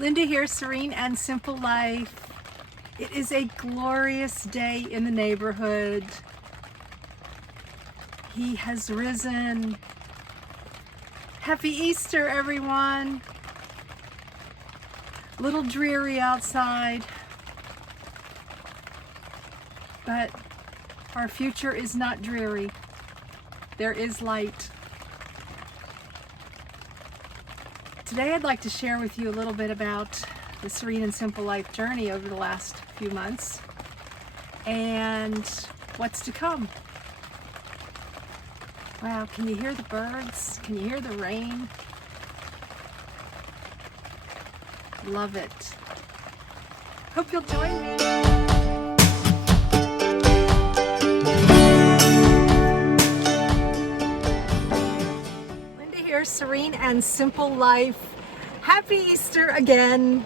Linda here, Serene and Simple Life. It is a glorious day in the neighborhood. He has risen. Happy Easter, everyone. A little dreary outside, but our future is not dreary. There is light. Today I'd like to share with you a little bit about the Serene and Simple Life journey over the last few months and what's to come. Wow, can you hear the birds? Can you hear the rain? Love it. Hope you'll join me. Serene and Simple Life. Happy Easter again.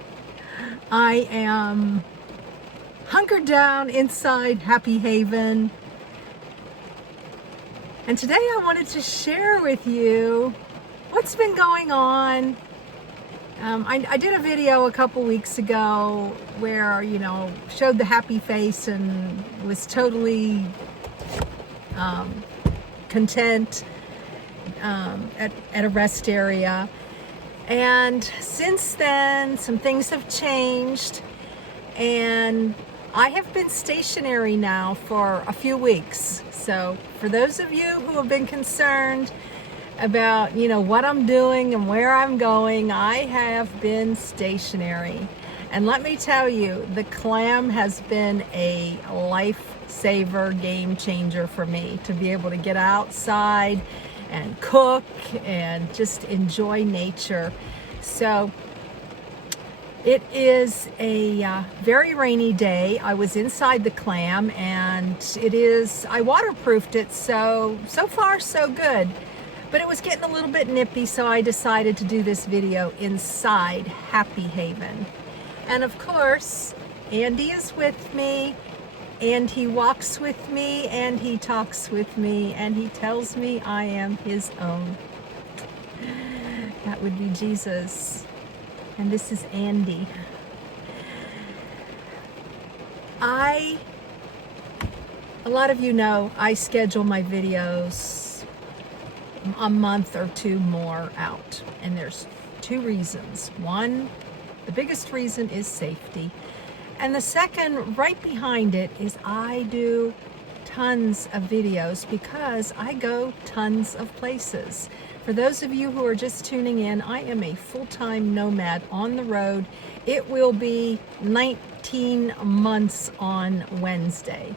I am hunkered down inside Happy Haven. And today I wanted to share with you what's been going on. I did a video a couple weeks ago where, showed the happy face and was totally content at a rest area. And since then, some things have changed, and I have been stationary now for a few weeks. So for those of you who have been concerned about, what I'm doing and where I'm going, I have been stationary. And let me tell you, the clam has been a lifesaver, game changer for me to be able to get outside and cook and just enjoy nature. So it is a very rainy day. I was inside the clam, and I waterproofed it, so far so good. But it was getting a little bit nippy, so I decided to do this video inside Happy Haven. And of course, Andy is with me, and he walks with me, and he talks with me, and he tells me I am his own. That would be Jesus. And this is Andy. A lot of you know I schedule my videos a month or two more out. And there's two reasons. One, the biggest reason is safety. And the second, right behind it, is I do tons of videos because I go tons of places. For those of you who are just tuning in, I am a full-time nomad on the road. It will be 19 months on Wednesday.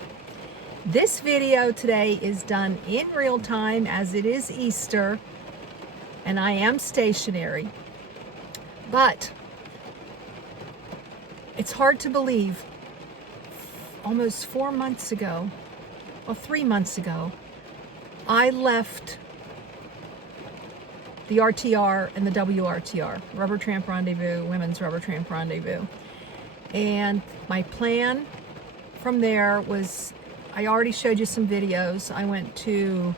This video today is done in real time as it is Easter, and I am stationary. But it's hard to believe, almost 4 months ago, well, 3 months ago, I left the RTR and the WRTR, Rubber Tramp Rendezvous, Women's Rubber Tramp Rendezvous. And my plan from there was, I already showed you some videos. I went to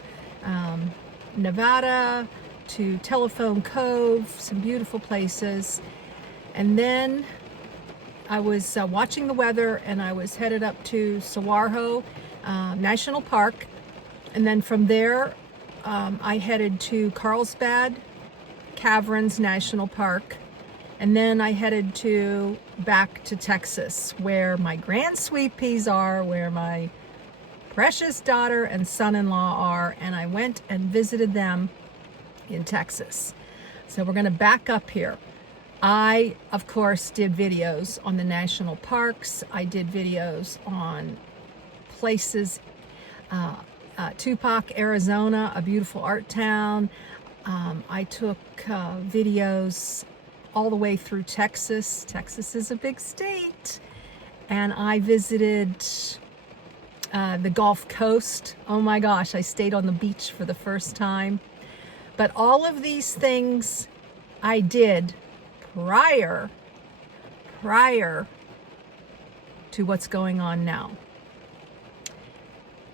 Nevada, to Telephone Cove, some beautiful places. And then I was watching the weather, and I was headed up to Saguaro National Park. And then from there, I headed to Carlsbad Caverns National Park. And then I headed back to Texas, where my grand sweet peas are, where my precious daughter and son-in-law are. And I went and visited them in Texas. So we're going to back up here. I, of course, did videos on the national parks. I did videos on places, Tupac, Arizona, a beautiful art town. I took videos all the way through Texas. Texas is a big state. And I visited the Gulf Coast. Oh my gosh, I stayed on the beach for the first time. But all of these things I did prior to what's going on now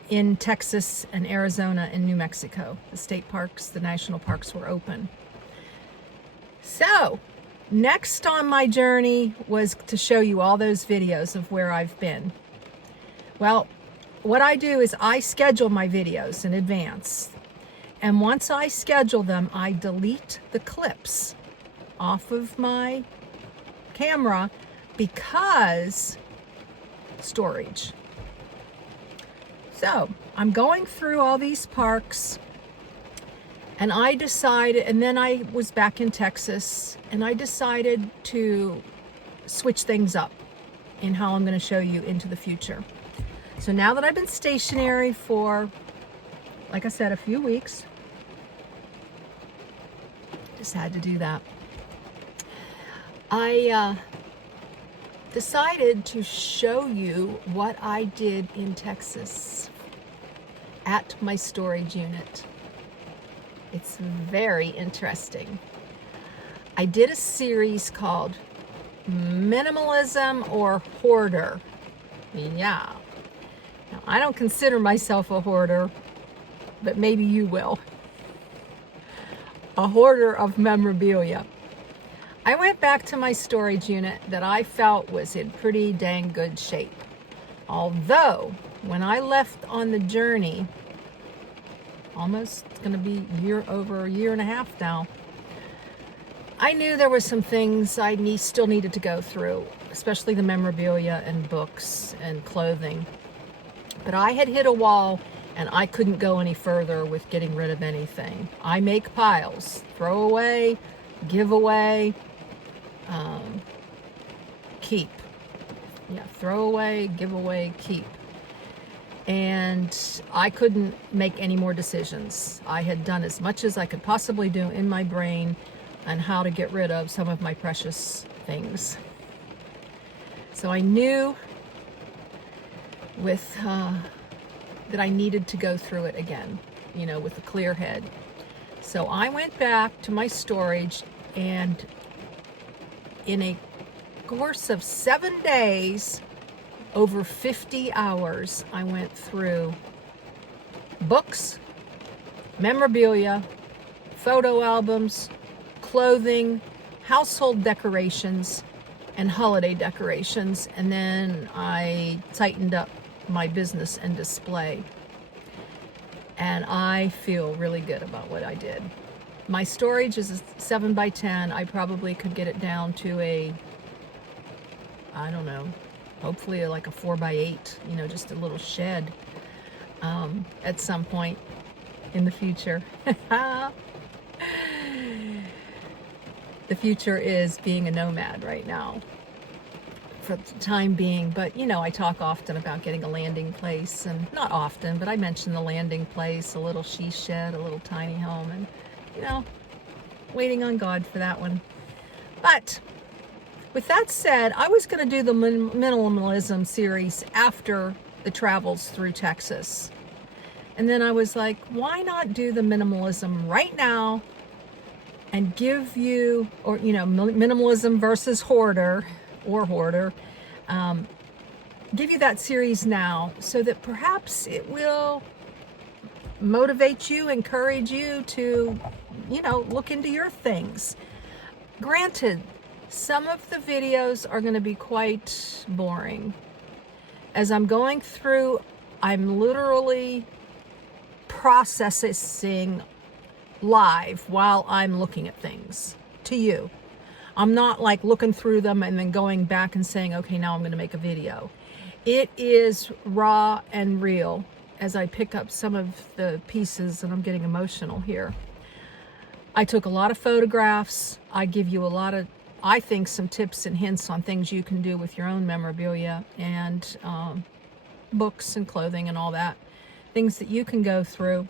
in Texas and Arizona and New Mexico. The state parks, the national parks were open. So Next on my journey was to show you all those videos of where I've been. Well, what I do is I schedule my videos in advance. And once I schedule them, I delete the clips off of my camera because storage. So I'm going through all these parks, and I decided, and then I was back in Texas, and I decided to switch things up in how I'm going to show you into the future. So now that I've been stationary for, like I said, a few weeks, just had to do that. I decided to show you what I did in Texas at my storage unit. It's very interesting. I did a series called Minimalism or Hoarder. Yeah. Now, I don't consider myself a hoarder, but maybe you will. A hoarder of memorabilia. I went back to my storage unit that I felt was in pretty dang good shape. Although, when I left on the journey, almost going to be over a year and a half now, I knew there were some things I still needed to go through, especially the memorabilia and books and clothing. But I had hit a wall and I couldn't go any further with getting rid of anything. I make piles, throw away, give away, keep. Yeah, throw away, give away, keep. And I couldn't make any more decisions. I had done as much as I could possibly do in my brain on how to get rid of some of my precious things. So I knew that I needed to go through it again, with a clear head. So I went back to my storage, and in a course of 7 days, over 50 hours, I went through books, memorabilia, photo albums, clothing, household decorations, and holiday decorations, and then I tightened up my business and display. And I feel really good about what I did. My storage is a 7 by 10. I probably could get it down to hopefully like a 4 by 8, just a little shed at some point in the future. The future is being a nomad right now for the time being, but I talk often about getting a landing place, and not often, but I mention the landing place, a little she shed, a little tiny home, and waiting on God for that one. But with that said, I was going to do the minimalism series after the travels through Texas. And then I was like, why not do the minimalism right now and give you, or, minimalism versus hoarder, give you that series now so that perhaps it will motivate you, encourage you to, look into your things. Granted, some of the videos are going to be quite boring. As I'm going through, I'm literally processing live while I'm looking at things to you. I'm not like looking through them and then going back and saying, okay, now I'm going to make a video. It is raw and real as I pick up some of the pieces, and I'm getting emotional here. I took a lot of photographs. I give you a lot of, I think, some tips and hints on things you can do with your own memorabilia and books and clothing and all that. Things that you can go through.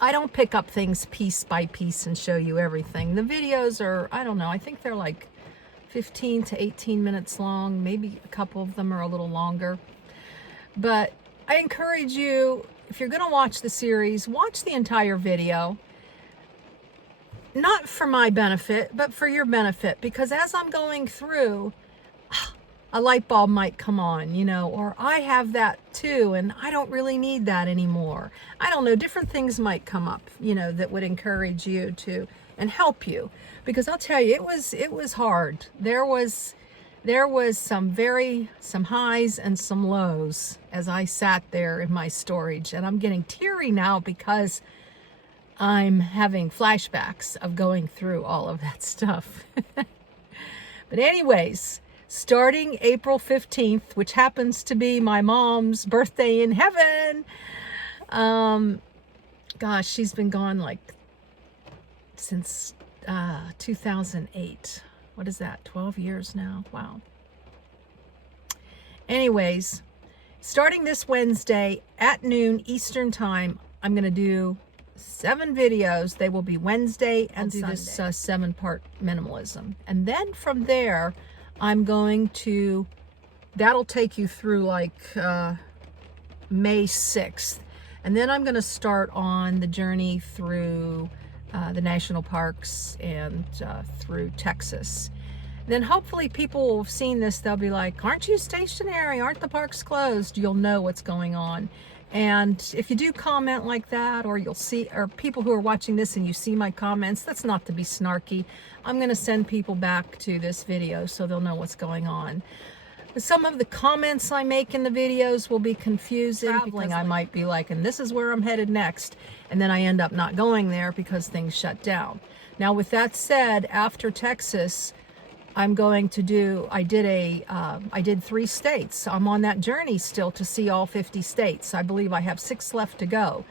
I don't pick up things piece by piece and show you everything. The videos are, I think they're like 15 to 18 minutes long. Maybe a couple of them are a little longer. But I encourage you, if you're going to watch the series, watch the entire video. Not for my benefit, but for your benefit. Because as I'm going through, a light bulb might come on, or I have that too, and I don't really need that anymore. I don't know, different things might come up, that would encourage you to and help you, because I'll tell you, it was hard. There was some highs and some lows as I sat there in my storage, and I'm getting teary now because I'm having flashbacks of going through all of that stuff. But anyways, starting April 15th, which happens to be my mom's birthday in heaven. Gosh, she's been gone like since 2008. What is that? 12 years now. Wow. Anyways, starting this Wednesday at noon Eastern time, I'm going to do 7 videos. They will be Wednesday and Sunday. This 7-part minimalism. And then from there, I'm going to, that'll take you through like May 6th. And then I'm going to start on the journey through the national parks and through Texas. Then hopefully people will have seen this. They'll be like, aren't you stationary? Aren't the parks closed? You'll know what's going on. And if you do comment like that, or you'll see, or people who are watching this and you see my comments, that's not to be snarky. I'm going to send people back to this video so they'll know what's going on. Some of the comments I make in the videos will be confusing. Traveling, I might be like, and this is where I'm headed next. And then I end up not going there because things shut down. Now, with that said, after Texas, I'm going to do, I did 3 states. I'm on that journey still to see all 50 states. I believe I have 6 left to go.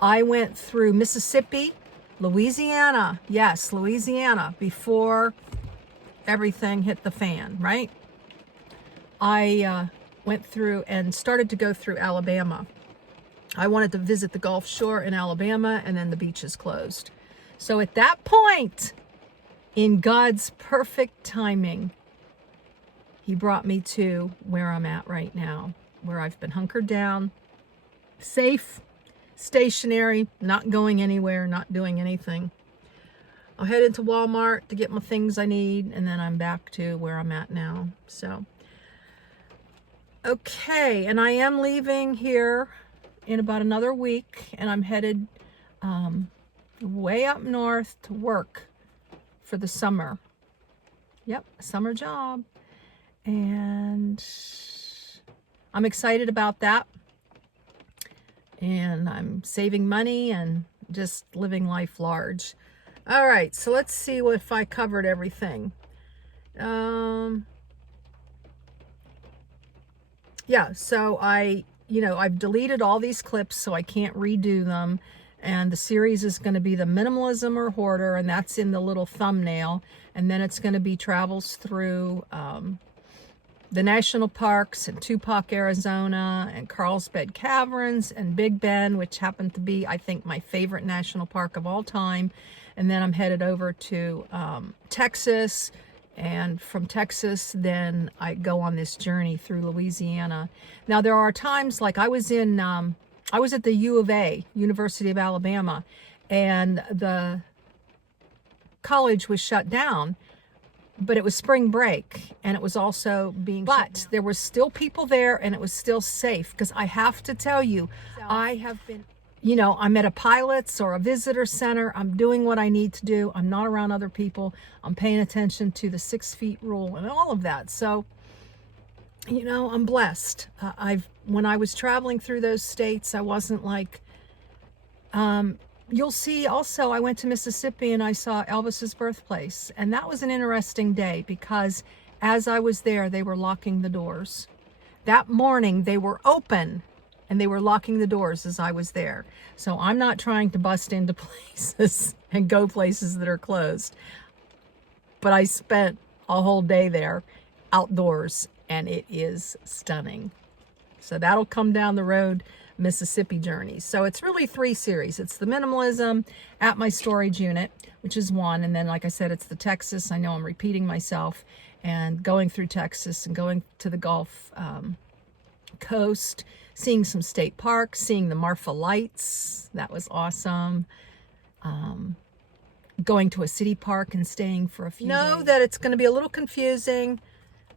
I went through Mississippi, Louisiana, yes, Louisiana, before everything hit the fan, right? I went through and started to go through Alabama. I wanted to visit the Gulf Shore in Alabama, and then the beaches closed. So at that point, in God's perfect timing, He brought me to where I'm at right now, where I've been hunkered down, safe, stationary, not going anywhere, not doing anything. I'll head into Walmart to get my things I need, and then I'm back to where I'm at now. So, okay, and I am leaving here in about another week, and I'm headed way up north to work for the summer. Yep, a summer job. And I'm excited about that. And I'm saving money and just living life large. All right, so let's see if I covered everything. Yeah, so I've deleted all these clips so I can't redo them. And the series is going to be the Minimalism or Hoarder, and that's in the little thumbnail. And then it's going to be travels through the national parks in Tupac, Arizona, and Carlsbad Caverns, and Big Bend, which happened to be, I think, my favorite national park of all time. And then I'm headed over to Texas, and from Texas, then I go on this journey through Louisiana. Now, there are times, like I was at the U of A, University of Alabama, and the college was shut down, but it was spring break, and it was also being shut down. There were still people there, and it was still safe, because I have to tell you, I have been, I'm at a pilot's or a visitor center. I'm doing what I need to do. I'm not around other people. I'm paying attention to the 6 feet rule and all of that. So, I'm blessed. When I was traveling through those states, I wasn't like, you'll see also, I went to Mississippi and I saw Elvis's birthplace. And that was an interesting day, because as I was there, they were locking the doors. That morning, they were open and they were locking the doors as I was there. So I'm not trying to bust into places and go places that are closed. But I spent a whole day there outdoors, and it is stunning. So that'll come down the road, Mississippi journey. So it's really 3 series. It's the minimalism at my storage unit, which is 1. And then, like I said, it's the Texas. I know I'm repeating myself, and going through Texas and going to the Gulf Coast, seeing some state parks, seeing the Marfa Lights. That was awesome. Going to a city park and staying for a few days. Know that it's going to be a little confusing.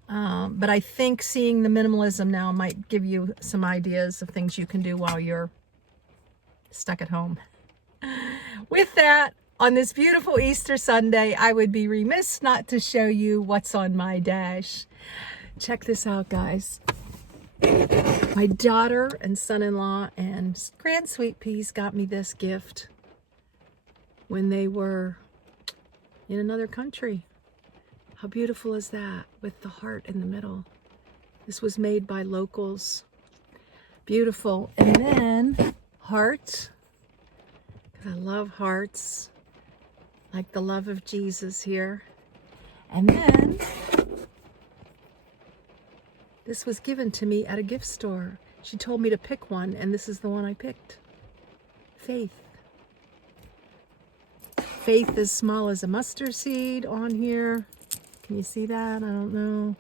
But I think seeing the minimalism now might give you some ideas of things you can do while you're stuck at home. With that, On this beautiful Easter Sunday, I would be remiss not to show you what's on my dash. Check this out, guys. My daughter and son-in-law and grand sweet peas got me this gift when they were in another country. How beautiful is that, with the heart in the middle? This was made by locals. Beautiful. And then heart. I love hearts, like the love of Jesus here. And then this was given to me at a gift store. She told me to pick one, and this is the one I picked. Faith. Faith as small as a mustard seed on here. Can you see that? I don't know.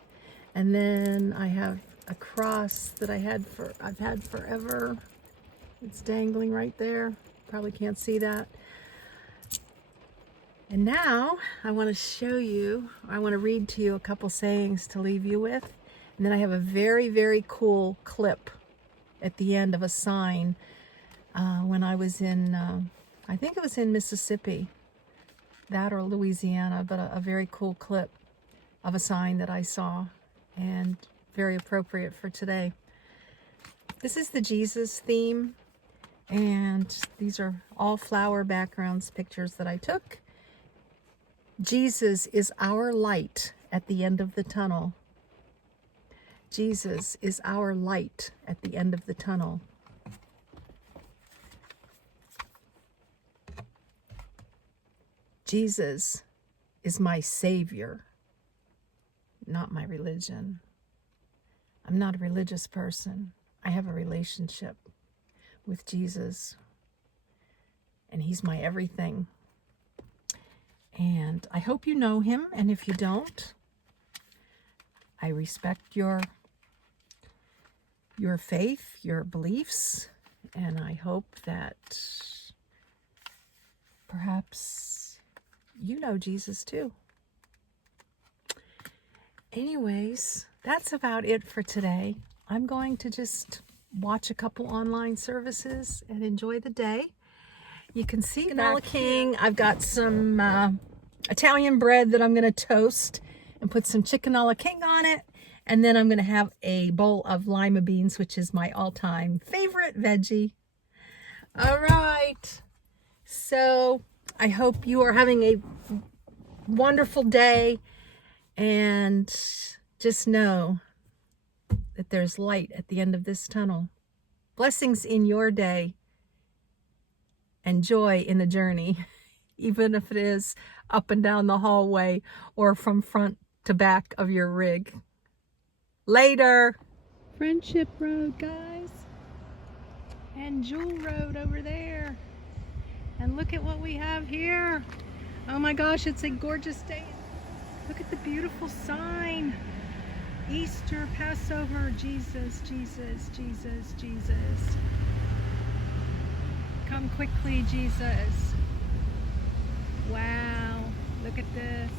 And then I have a cross that I've had forever. It's dangling right there. Probably can't see that. And now I want to show you, I want to read to you a couple sayings to leave you with. And then I have a very, very cool clip at the end of a sign when I was in, I think it was in Mississippi, that or Louisiana, but a very cool clip of a sign that I saw, and very appropriate for today. This is the Jesus theme, and these are all flower backgrounds pictures that I took. Jesus is our light at the end of the tunnel. Jesus is our light at the end of the tunnel. Jesus is my Savior, not my religion. I'm not a religious person. I have a relationship with Jesus, and he's my everything. And I hope you know him, and if you don't, I respect your faith, your beliefs, and I hope that perhaps you know Jesus too. Anyways, that's about it for today. I'm going to just watch a couple online services and enjoy the day. You can see Canola King. I've got some Italian bread that I'm going to toast and put some Chickenola King on it. And then I'm going to have a bowl of lima beans, which is my all-time favorite veggie. All right. So I hope you are having a wonderful day. And just know that there's light at the end of this tunnel. Blessings in your day and joy in the journey, even if it is up and down the hallway or from front to back of your rig. Later. Friendship Road, guys. And Jewel Road over there. And look at what we have here. Oh my gosh, it's a gorgeous day. Look at the beautiful sign. Easter, Passover, Jesus, Jesus, Jesus, Jesus. Come quickly, Jesus. Wow, look at this.